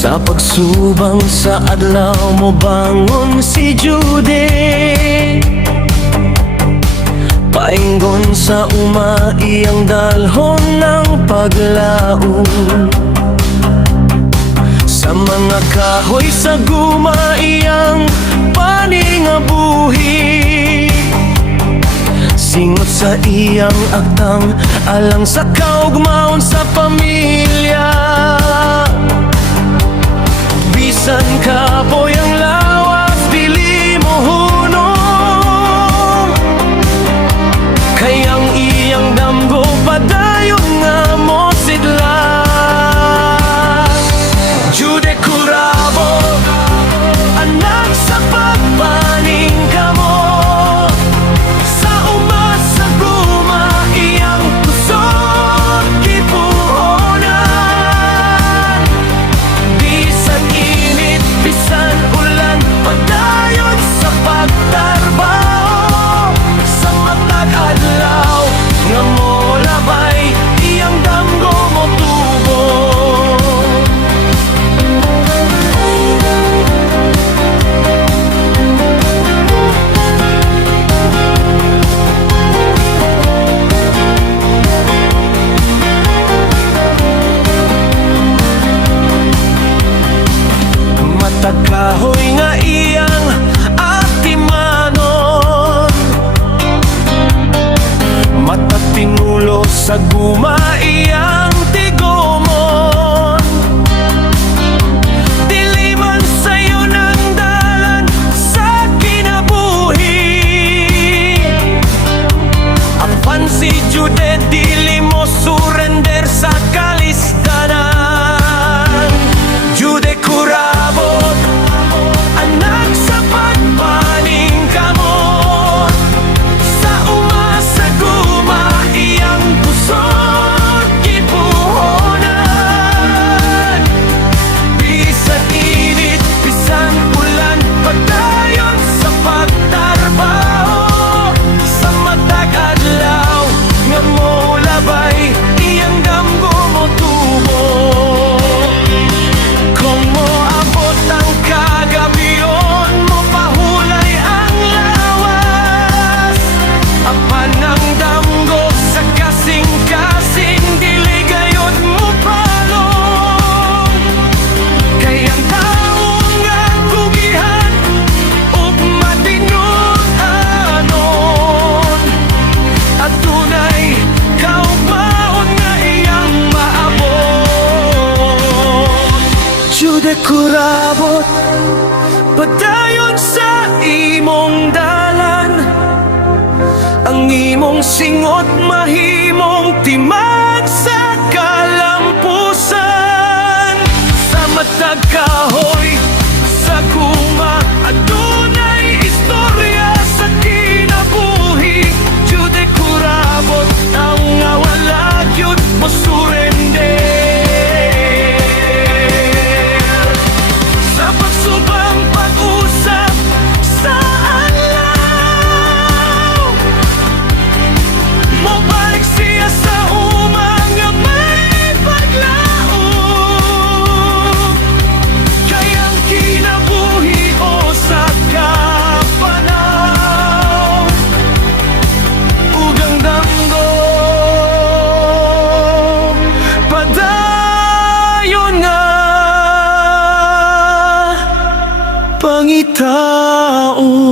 Sa pagsubang sa adlaw mo bangon si Jude, paingon sa iyang dalhon ng paglaom. Sa mga kahoy sa guma iyang paningabuhi, singot sa iyang agtang alang sa kaugmaon sa pamilya. Bisan kapoy ang lawas, dili mo hunong, kayang iyang damgo padayon nga mo sidla. Jude Curabo, anak sa pagpaning kamo, sa umas sa guma iyang kusog gipuhonan. Bisan init, bisan ulan, padayon sa pagtarbaho. Sa matag adlaw nga mo labay, iyang damgo mo tubo. Matagkahoy nga iyang atimanon, matatinulo sa guma iyang tigomon. Dili man sayo ng dalan sa kinabuhi, apan si Jude dili mo surrender sa kalistanan. Jude Curabo, anak sa pagpaning kamo, sa umas sa guma iyang pusod gipuhonan. Bisan init, bisan ulan, padayon sa pagtarbaho. Sa matag adlaw nga mo labay, iyang damgo mo tubo. Kung moabot ang kagabion mo, pahulay ang lawas. Apan ang damgo sa kasing-kasing, dili gayud mo palong. Kay ang taong nga kugihan ug matinud-anon, at tunay kaugmaon nga iyang maabot. Jude Curabo, padayon sa imong dalan, ang imong singot mahimong timag sa kalampusan. Sa matag kahoy sa guma, adunay istorya sa kinabuhi. Jude Curabo, ang nga wala gyud mo surrender. Sa pagsubang pag-usap sa adlaw, mobalik siya sa umang nga may paglaom. Kayang kinabuhi o sa kapanaw, ugang damgo padayon nga pangitao.